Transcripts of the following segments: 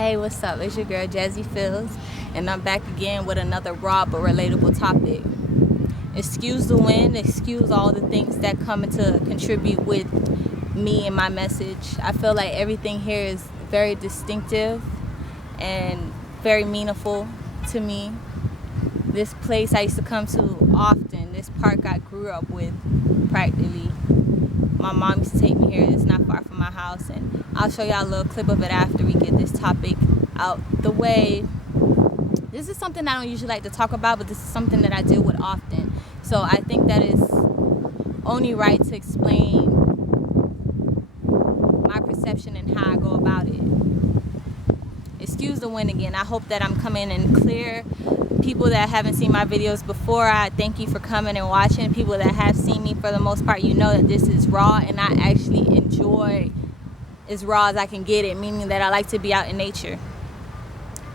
Hey, what's up? It's your girl Jazzy Fields, and I'm back again with another raw but relatable topic. Excuse the wind, excuse all the things that come to contribute with me and my message. I feel like everything here is very distinctive and very meaningful to me. This place I used to come to often, this park I grew up with practically. My mom used to take me here. It's not far from my house, and I'll show y'all a little clip of it after we get this topic out the way. This is something I don't usually like to talk about, but this is something that I deal with often. So I think that it's only right to explain my perception and how I go about it. Excuse the wind again. I hope that I'm coming in clear. People that haven't seen my videos before, I thank you for coming and watching. People that have seen me, for the most part, you know that this is raw, and I actually enjoy as raw as I can get it, meaning that I like to be out in nature.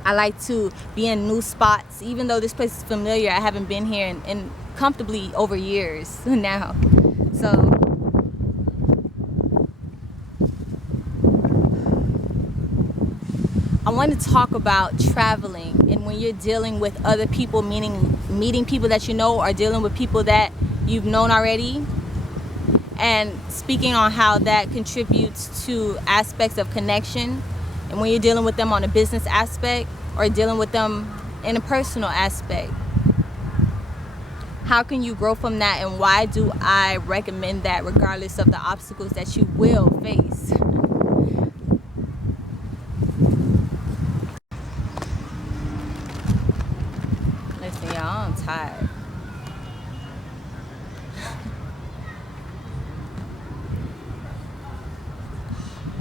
I like to be in new spots. Even though this place is familiar, I haven't been here in comfortably over years now. So I want to talk about traveling, and when you're dealing with other people, meaning meeting people that you know, or dealing with people that you've known already, and speaking on how that contributes to aspects of connection, and when you're dealing with them on a business aspect or dealing with them in a personal aspect. How can you grow from that, and why do I recommend that regardless of the obstacles that you will face? Listen, y'all, I'm tired.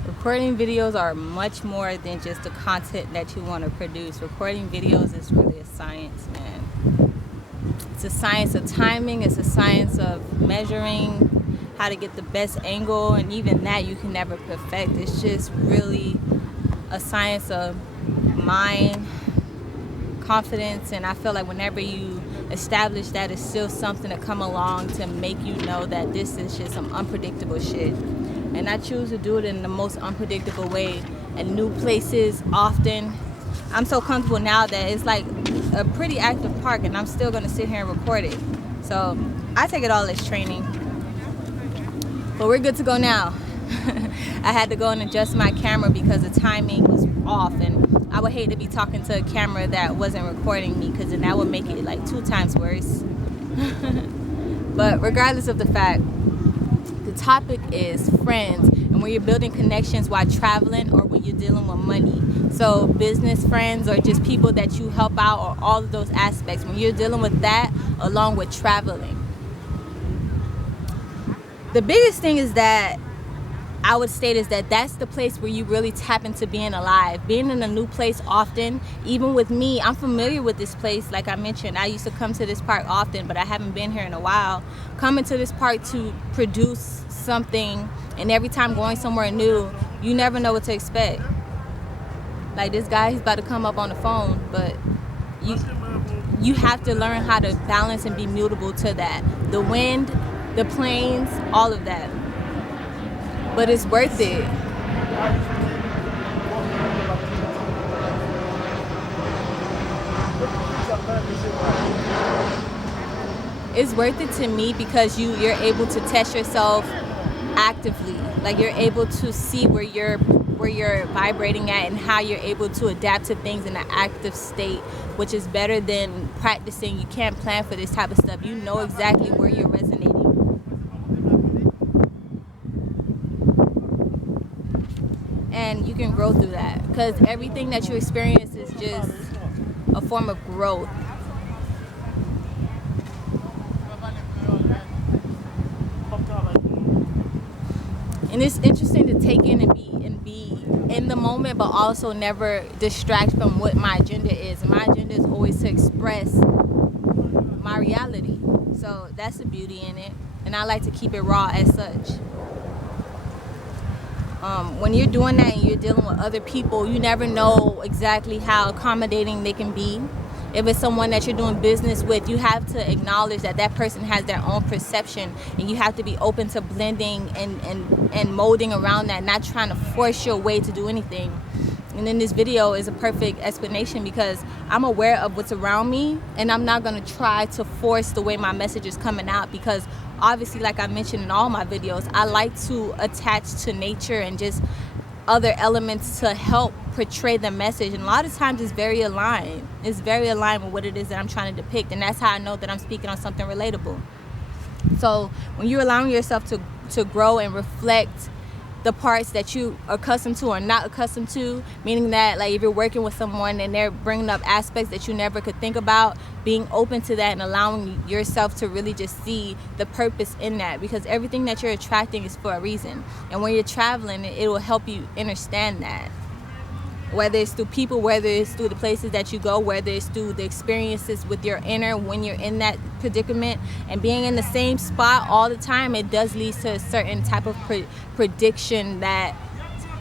Recording videos are much more than just the content that you want to produce. Recording videos is really a science, man. It's a science of timing. It's a science of measuring how to get the best angle, and even that you can never perfect. It's just really a science of mind, confidence, and I feel like whenever you establish that, it's still something to come along to make you know that this is just some unpredictable shit. And I choose to do it in the most unpredictable way, in new places often. I'm so comfortable now that it's like a pretty active park, and I'm still gonna sit here and record it. So I take it all as training. But we're good to go now. I had to go and adjust my camera because the timing was off, and I would hate to be talking to a camera that wasn't recording me, because then that would make it like 2 times worse. But regardless of the fact, the topic is friends, and when you're building connections while traveling, or when you're dealing with money. So business friends, or just people that you help out, or all of those aspects, when you're dealing with that along with traveling. The biggest thing is that I would state is that that's the place where you really tap into being alive. Being in a new place often, even with me, I'm familiar with this place. Like I mentioned, I used to come to this park often, but I haven't been here in a while. Coming to this park to produce something, and every time going somewhere new, you never know what to expect. Like this guy, he's about to come up on the phone, but you have to learn how to balance and be mutable to that. The wind, the planes, all of that. But it's worth it. It's worth it to me because you're able to test yourself actively. Like you're able to see where you're vibrating at, and how you're able to adapt to things in an active state, which is better than practicing. You can't plan for this type of stuff. You know exactly where you're resonating. And you can grow through that, because everything that you experience is just a form of growth. And it's interesting to take in and be in the moment, but also never distract from what my agenda is. And my agenda is always to express my reality. So that's the beauty in it, and I like to keep it raw as such. When you're doing that and you're dealing with other people, you never know exactly how accommodating they can be. If it's someone that you're doing business with, you have to acknowledge that that person has their own perception, and you have to be open to blending and molding around that, not trying to force your way to do anything. And then this video is a perfect explanation because I'm aware of what's around me, and I'm not going to try to force the way my message is coming out, because obviously, like I mentioned in all my videos, I like to attach to nature and just other elements to help portray the message. And a lot of times it's very aligned. It's very aligned with what it is that I'm trying to depict, and that's how I know that I'm speaking on something relatable. So when you're allowing yourself to grow and reflect the parts that you are accustomed to or not accustomed to, meaning that like if you're working with someone and they're bringing up aspects that you never could think about, being open to that and allowing yourself to really just see the purpose in that, because everything that you're attracting is for a reason. And when you're traveling, it will help you understand that. Whether it's through people, whether it's through the places that you go, whether it's through the experiences with your inner when you're in that predicament, and being in the same spot all the time, it does lead to a certain type of prediction that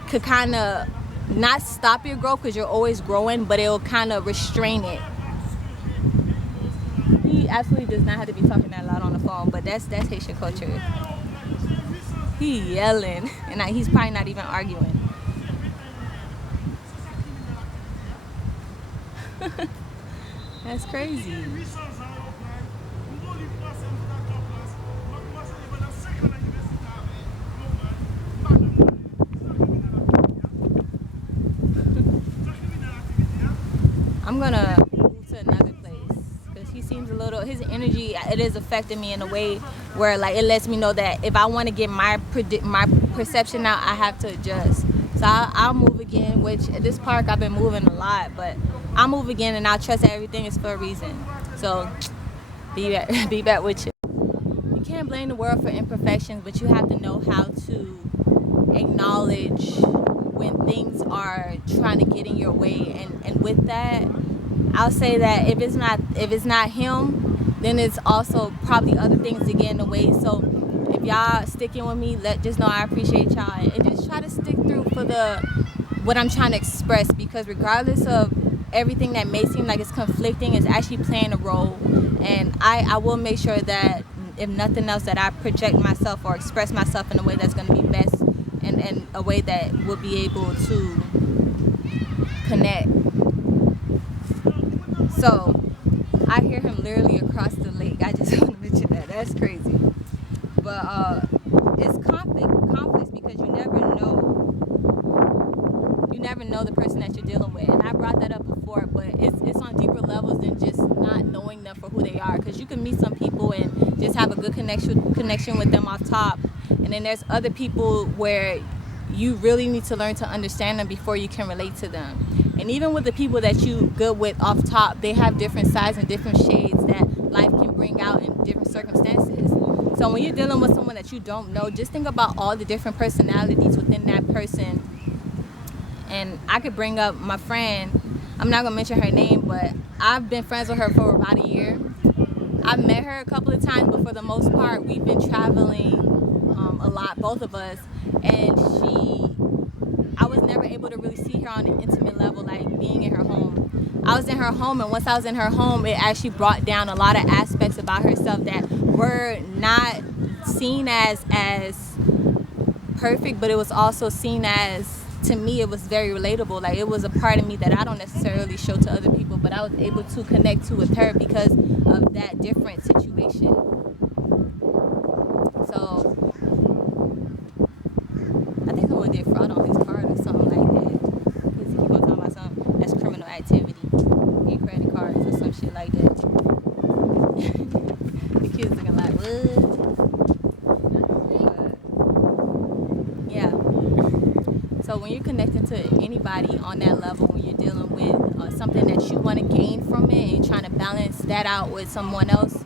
could kind of not stop your growth, because you're always growing, but it'll kind of restrain it. He absolutely does not have to be talking that loud on the phone, but that's Haitian culture. He yelling, and he's probably not even arguing. That's crazy. I'm gonna move to another place because he seems a little, his energy, it is affecting me in a way where like it lets me know that if I want to get my perception out, I have to adjust. So I'll move again, which at this park I've been moving a lot, but I'll move again and I'll trust that everything is for a reason. So be back with you. You can't blame the world for imperfections, but you have to know how to acknowledge when things are trying to get in your way. And with that, I'll say that if it's not him, then it's also probably other things that get in the way. So if y'all sticking with me, just know I appreciate y'all, and just try to stick through for what I'm trying to express, because regardless of everything that may seem like it's conflicting, is actually playing a role. And I will make sure that if nothing else, that I project myself or express myself in a way that's going to be best, and a way that will be able to connect. So I hear him literally across the lake. I just want to mention that. That's crazy. But it's conflicts because you never know the person that you're dealing with. And I brought that up before, but it's on deeper levels than just not knowing them for who they are, because you can meet some people and just have a good connection with them off top, and then there's other people where you really need to learn to understand them before you can relate to them. And even with the people that you good with off top, they have different sides and different shades that life can bring out in different circumstances. So when you're dealing with someone that you don't know, just think about all the different personalities within that person. And I could bring up my friend, I'm not gonna mention her name, but I've been friends with her for about a year. I've met her a couple of times, but for the most part, we've been traveling a lot, both of us. And I was never able to really see her on an intimate level, like being in her home. I was in her home, and once I was in her home, it actually brought down a lot of aspects about herself that were not seen as perfect, but it was also seen as, to me, it was very relatable. Like, it was a part of me that I don't necessarily show to other people, but I was able to connect to with her because of that different situation. So I think someone did fraud on his card or something like that, because he keep on talking about something that's criminal activity, get credit cards or some shit like that. The kids looking like, what? So when you're connecting to anybody on that level, when you're dealing with something that you want to gain from it and trying to balance that out with someone else's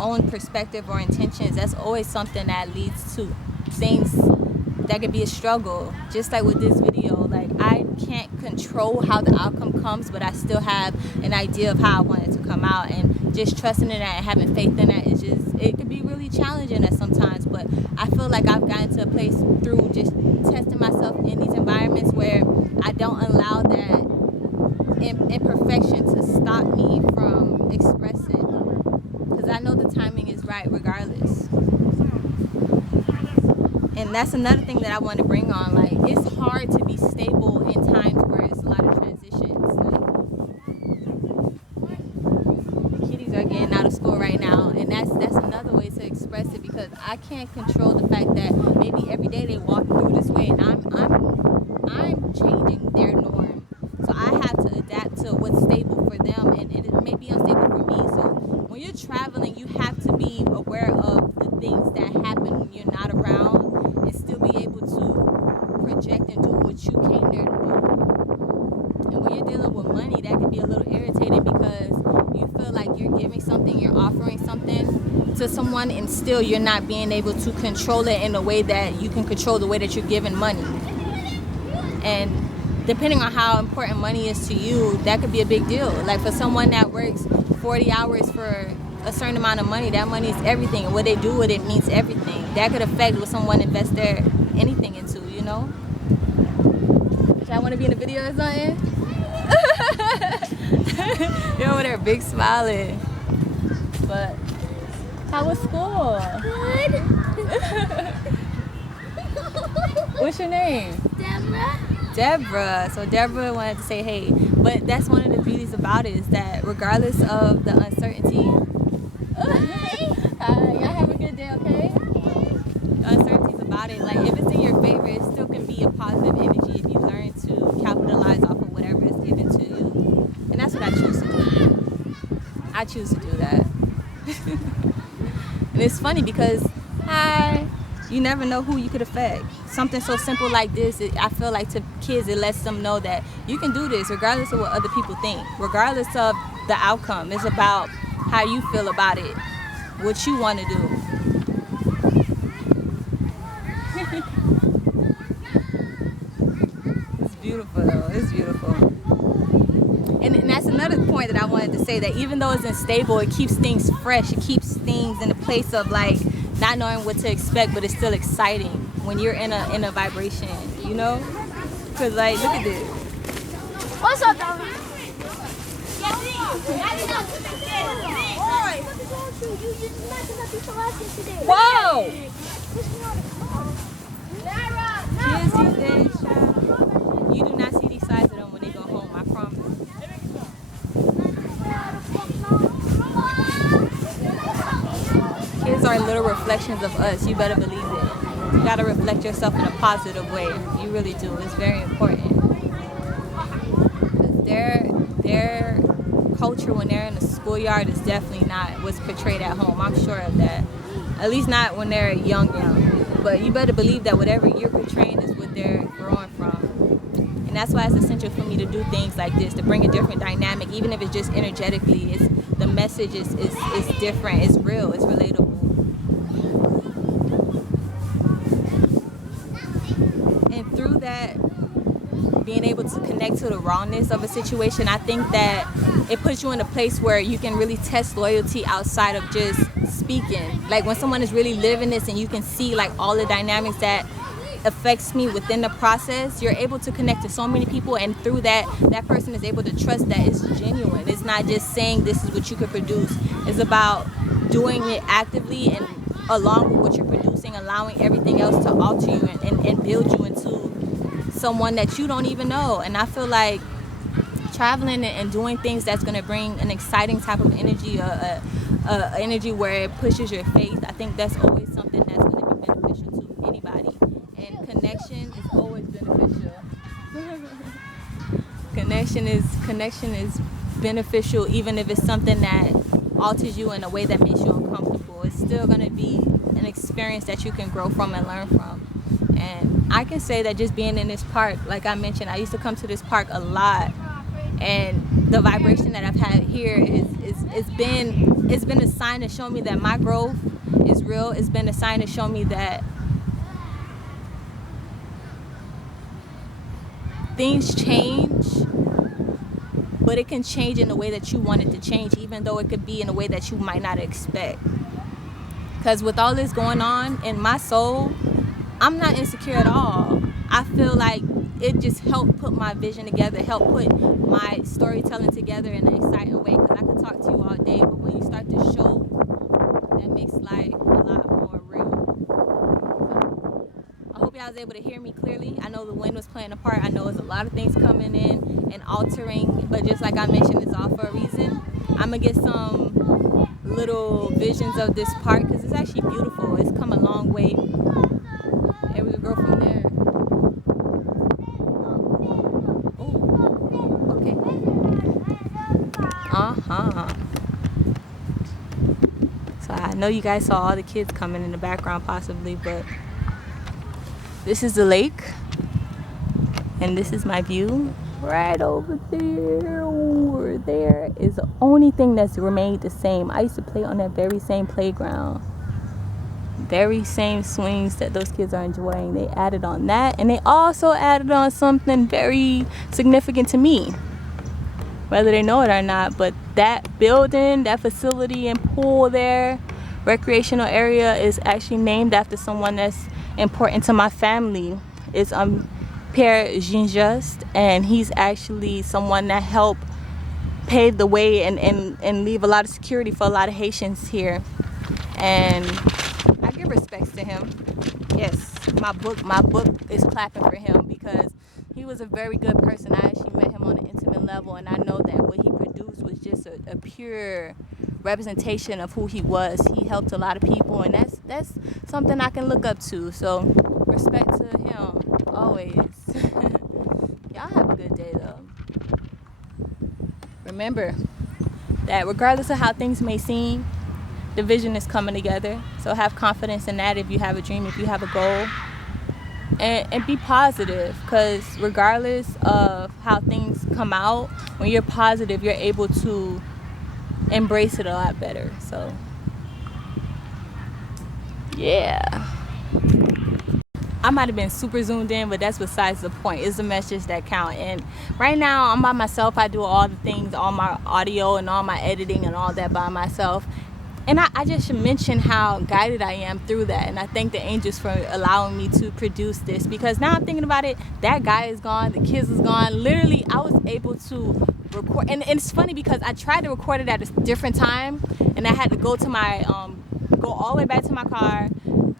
own perspective or intentions, that's always something that leads to things that could be a struggle. Just like with this video, like I can't control how the outcome comes, but I still have an idea of how I want it to come out, and just trusting in that and having faith in that is just, it could be really challenging at sometimes. But I feel like I've gotten to a place through just testing myself in these environments where I don't allow that imperfection to stop me from expressing, because I know the timing is right regardless. And that's another thing that I want to bring on. Like, it's hard to be stable in times where it's I can't control the fact that maybe every day they walk through this way, and I'm changing their norm. So I have to adapt to what's stable for them, and it may be unstable for me. So when you're traveling, you have to be aware of the things that happen when you're not around, and still be able to project and do what you came there to do. And when you're dealing with money, that can be a little irritating because you feel like you're giving something, you're offering something to someone, and still you're not being able to control it in a way that you can control the way that you're giving money. And depending on how important money is to you, that could be a big deal. Like for someone that works 40 hours for a certain amount of money, that money is everything. And what they do with it means everything. That could affect what someone invests their anything into, you know? Should I want to be in a video or something? You're over there big smiling. But how was school? Good. What's your name? Deborah. So Deborah wanted to say hey. But that's one of the beauties about it, is that regardless of the uncertainty. Y'all have a good day, okay? The uncertainties about it, like if it's in your favor, it still can be a positive energy if you learn to capitalize off of whatever is given to you. And that's what I choose to do. I choose to do that. And it's funny because you never know who you could affect. Something so simple like this, I feel like to kids, it lets them know that you can do this regardless of what other people think, regardless of the outcome. It's about how you feel about it, what you want to do. It's beautiful though, it's beautiful. And that's another point that I wanted to say, that even though it's unstable, it keeps things fresh. It keeps things in a place of like not knowing what to expect, but it's still exciting when you're in a vibration, you know? Because like, look at this. What's up, Tommy? Whoa! Kids these days, child, you do not see these sides of them when they go home, I promise. Kids are little reflections of us. You better believe it. You gotta reflect yourself in a positive way. You really do. It's very important. Because their culture when they're in the schoolyard is definitely not what's portrayed at home. I'm sure of that. At least not when they're young. But you better believe that whatever you're portraying is what they're growing from. And that's why it's essential for me to do things like this, to bring a different dynamic, even if it's just energetically. The message is different. It's real. It's relatable. And through that, being able to connect to the rawness of a situation, I think that it puts you in a place where you can really test loyalty outside of just speaking. Like when someone is really living this and you can see like all the dynamics that affects me within the process, you're able to connect to so many people, and through that person is able to trust that it's genuine. It's not just saying this is what you could produce. It's about doing it actively and along with what you're producing, allowing everything else to alter you and build you into someone that you don't even know. And I feel like traveling and doing things that's going to bring an exciting type of energy, energy where it pushes your faith, I think that's always something that's going to be beneficial to anybody. And connection is always beneficial. Connection is beneficial, even if it's something that alters you in a way that makes you uncomfortable. It's still going to be an experience that you can grow from and learn from. And I can say that just being in this park, like I mentioned, I used to come to this park a lot, and the vibration that I've had here it's been a sign to show me that my growth is real. It's been a sign to show me that things change, but it can change in the way that you want it to change, even though it could be in a way that you might not expect. Because with all this going on in my soul, I'm not insecure at all. I feel like it just helped put my vision together, helped put my storytelling together in an exciting way, because I could talk to you all day, but when you start to show, that makes life a lot more real. So, I hope y'all was able to hear me clearly. I know the wind was playing a part. I know there's a lot of things coming in and altering, but just like I mentioned, it's all for a reason. I'm going to get some little visions of this park, because It's actually beautiful. It's come a long way, and we can go from there. Oh, okay. So I know you guys saw all the kids coming in the background possibly, but this is the lake, and this is my view. Right over there is the only thing that's remained the same. I used to play on that very same playground, very same swings that those kids are enjoying. They added on that, and they also added on something very significant to me, whether they know it or not. But that building, that facility and pool there, recreational area, is actually named after someone that's important to my family. It's Pierre Ginjust, and he's actually someone that helped pave the way and leave a lot of security for a lot of Haitians here. And I give respects to him. Yes, my book is clapping for him, because he was a very good person. I actually met him on an intimate level, and I know that what he produced was just a pure representation of who he was. He helped a lot of people, and that's something I can look up to. So respect to him always. Y'all have a good day though. Remember that regardless of how things may seem, the vision is coming together. So have confidence in that. If you have a dream, if you have a goal, and be positive, because regardless of how things come out, when you're positive, you're able to embrace it a lot better. So yeah, I might have been super zoomed in, but that's besides the point. It's the message that count. And right now I'm by myself. I do all the things, all my audio and all my editing and all that by myself. And I just should mention how guided I am through that. And I thank the angels for allowing me to produce this, because now I'm thinking about it, that guy is gone, the kids is gone. Literally, I was able to record. And it's funny because I tried to record it at a different time, and I had to go to my, go all the way back to my car,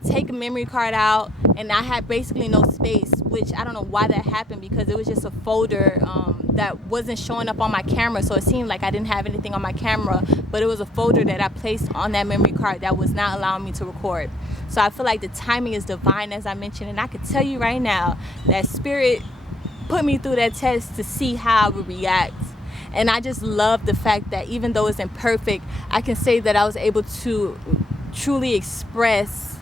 take a memory card out, and I had basically no space, which I don't know why that happened, because it was just a folder that wasn't showing up on my camera. So it seemed like I didn't have anything on my camera, but it was a folder that I placed on that memory card that was not allowing me to record. So I feel like the timing is divine, as I mentioned, and I could tell you right now that Spirit put me through that test to see how I would react. And I just love the fact that even though it's imperfect, I can say that I was able to truly express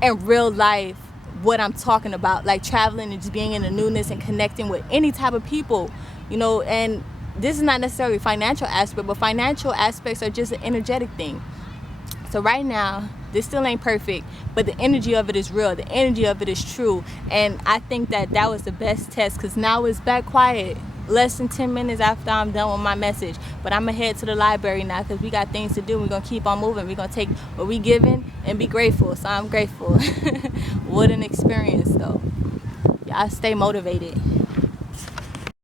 in real life what I'm talking about, like traveling and just being in the newness and connecting with any type of people, you know. And this is not necessarily financial aspect, but financial aspects are just an energetic thing. So right now, this still ain't perfect, but the energy of it is real. The energy of it is true. And I think that that was the best test, because now it's back quiet. Less than 10 minutes after I'm done with my message. But I'm going to head to the library now, because we got things to do. We're going to keep on moving. We're going to take what we given and be grateful. So I'm grateful. What an experience, though. Y'all stay motivated.